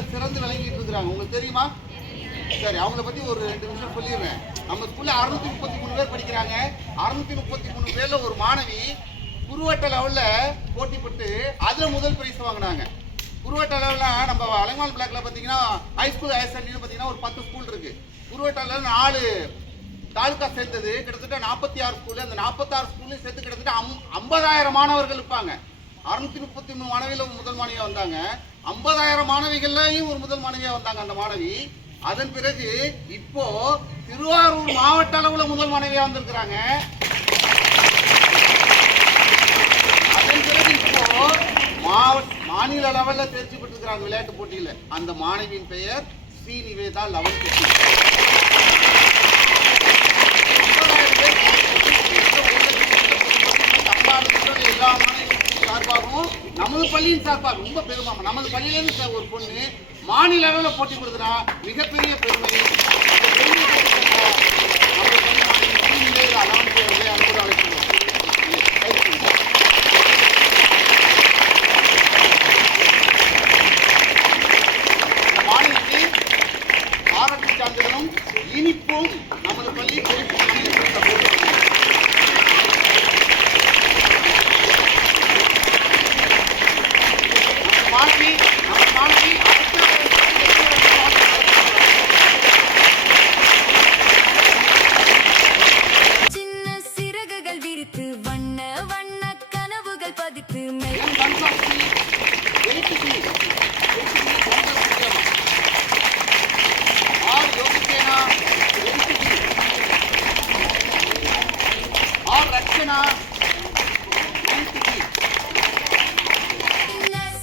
துறையில சிறந்து விளங்கிட்டு இருக்கிறாங்க. உங்களுக்கு தெரியுமா? சரி, அவங்கள பத்தி ஒரு 2 நிமிஷம் சொல்லிடுறேன். நம்ம ஸ்கூல்ல 633 பேர் படிக்கிறாங்க. 633 பேர்ல ஒரு மாணவி குறுவட்ட லெவல்ல போட்டிப்பட்டு அதுல முதல் பிரைஸ் வாங்கினாங்க. குறுவட்ட லெவல்ல நம்ம அலங்கால் பிளாக்ல பாத்தீங்கன்னா ஹைஸ்கூல் ஹையர் செகண்டரின்னு பாத்தீங்கன்னா ஒரு 10 ஸ்கூல் இருக்கு. குறுவட்ட லெவல் 4 தாலுக்கா சேர்ந்தது கிட்டத்தட்ட 46 ஸ்கூல். அந்த 46 ஸ்கூல்லையும் சேர்த்து கிட்டத்தட்ட 50,000 மாணவர்கள் இருப்பாங்க. 633 மாணவியில முதல் மாணவியா வந்தாங்க. 50,000 மாணவிகள்லையும் ஒரு முதல் மாணவியா வந்தாங்க அந்த மாணவி. அதன் பிறகு இப்போ திருவாரூர் மாவட்ட அளவுல முதல் மாணவியா வந்திருக்கிறாங்க. அதன் பிறகு இப்போ மாநில லெவல்ல தேர்ச்சி பெற்றிருக்கிறாங்க விளையாட்டு போட்டியில. அந்த மாணவியின் பெயர் ஸ்ரீநிவேதா. 11th எல்லா மாணவிகளுக்கும் சார்பாகவும் நமது பள்ளியின் சார்பாக ரொம்ப பெருமாமா. நமது பள்ளியிலிருந்து ஒரு பொண்ணு மாநில அளவில் போட்டி கொடுக்குறா, மிகப்பெரிய பெருமை. மாநிலத்தில் பாராட்டு சான்றிதழும் இனிப்பும் நமது பள்ளி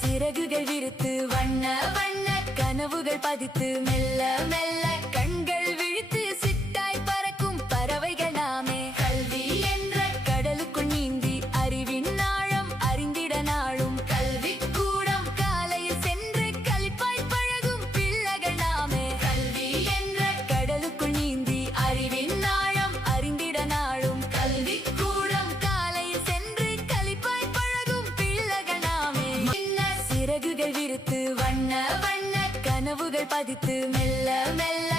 சிறகுகள் விரித்து வண்ண வண்ண கனவுகள் பதித்து மெல்ல மெல்ல கண்கள் விழித்து சிட்டாய் பறக்கும் பறவைகள் நாமே. கல்வி என்ற கடலுக்குள் நீந்தி அறிவின் ஆழம் அறிந்திட நாளும் கல்வி கூடம் காலையில் சென்று கலிப்பாய் பழகும் பிள்ளைகள் நாமே. கல்வி என்ற கடலுக்குள் நீந்தி அறிவின் ஆழம் அறிந்திட நாளும் கல்வி கூடம் காலையில் சென்று கலிப்பாய் பழகும் பிள்ளைகள் நாமே. சிறகுகள் விரித்து வண்ண வண்ண கனவுகள் பதித்து மெல்ல மெல்ல